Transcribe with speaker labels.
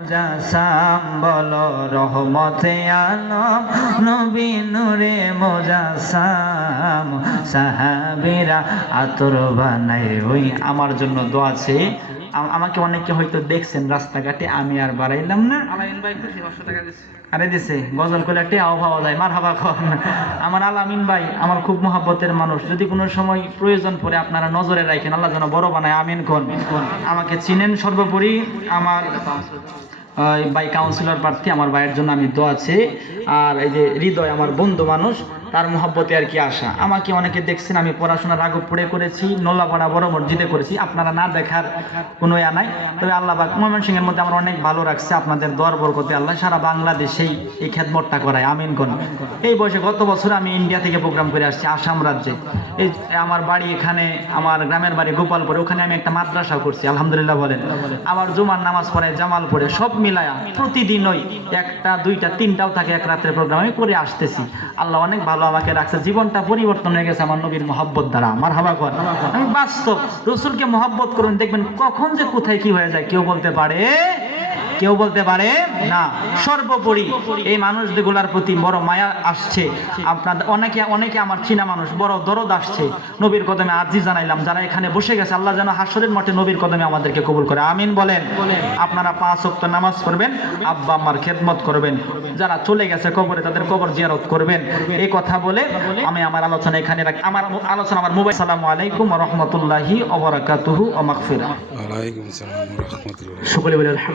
Speaker 1: মোজাসাম বলো, রহমতে আলম নবী নূরে মোজাসাম সাহাবিরা আতর বানাই ওই আমার জন্য দোয়া আছে। আমাকে অনেকে হয়তো দেখছেন রাস্তাঘাটে, আমি আর বাড়াইলাম না। আরে দিছে, গজল করলে একটা আও পাওয়া যায় মার হাবা খন আমার আলামিন ভাই, আমার খুব মহাব্বতের মানুষ। যদি কোনো সময় প্রয়োজন পড়ে, আপনারা নজরে রাখেন, আল্লাহ যেন বড় বানায়, আমিন কোন আমাকে চিনেন সর্বোপরি আমার ভাই কাউন্সিলর প্রার্থী, আমার ভাইয়ের জন্য আমি দোয়া আছে আর এই যে হৃদয়, আমার বন্ধু মানুষ তার মহাব্বতে আর কি আশা আমাকে অনেকে দেখছেন, আমি পড়াশোনা রাগব পড়ে করেছি নোল্লাপাড়া বড় মসজিদে করেছি। আপনারা না দেখার কোনো ইয়া নাই। তবে আল্লাহ ময়মনসিংহের মধ্যে আমার অনেক ভালো রাখছে, আপনাদের দোয়ার বরকতে আল্লাহ সারা বাংলাদেশেই এই খেদমতটা করায়। আমিন কোন। এই বয়সে গত বছর আমি ইন্ডিয়া থেকে প্রোগ্রাম করে আসছি, আসাম রাজ্যে। এই আমার বাড়ি এখানে, আমার গ্রামের বাড়ি গোপালপুরে, ওখানে আমি একটা মাদ্রাসা করছি, আলহামদুলিল্লাহ বলেন। আমার জুমার নামাজ পড়ে জামাল পড়ে সব মিলায়া প্রতিদিনই একটা, দুইটা, তিনটাও থাকে এক রাত্রে প্রোগ্রাম। আমি করে আসতেছি। আল্লাহ অনেক ভালো আমাকে রাখছে। জীবনটা পরিবর্তন হয়ে গেছে আমার নবীর মহব্বত দ্বারা। আমার হাবা কর। আমি বাস্তব। রসুলকে মহব্বত করুন, দেখবেন কখন যে কোথায় কি হয়ে যায়, কেউ বলতে পারে কেউ বলতে পারে? না। সর্বোপরি এই মানুষগুলার প্রতি বড় মায়া আসছে। আপনাদের অনেকে অনেকে আমার চীনা মানুষ বড় দরদ আসছে। নবীর কদমে আর্জি জানাইলাম যারা এখানে বসে গেছে আল্লাহ যেন হাসরের মঠে নবীর কদমে আমাদেরকে কবুল করে। আমিন বলেন। আপনারা পাঁচ ওয়াক্ত নামাজ পড়বেন আব্বা আমার খেদমত করবেন। যারা চলে গেছে কবরে তাদের কবর জিয়ারত করবেন। এই কথা বলে আমি আমার আলোচনা এখানে রাখি। আমার আলোচনা আমার মোবাইল। সালামু আলাইকুম রহমতুল্লাহি অবরাকাতুহু ও
Speaker 2: রহমতুল্লাহ।
Speaker 1: সকলে বলে আলহামদুলিল্লাহ।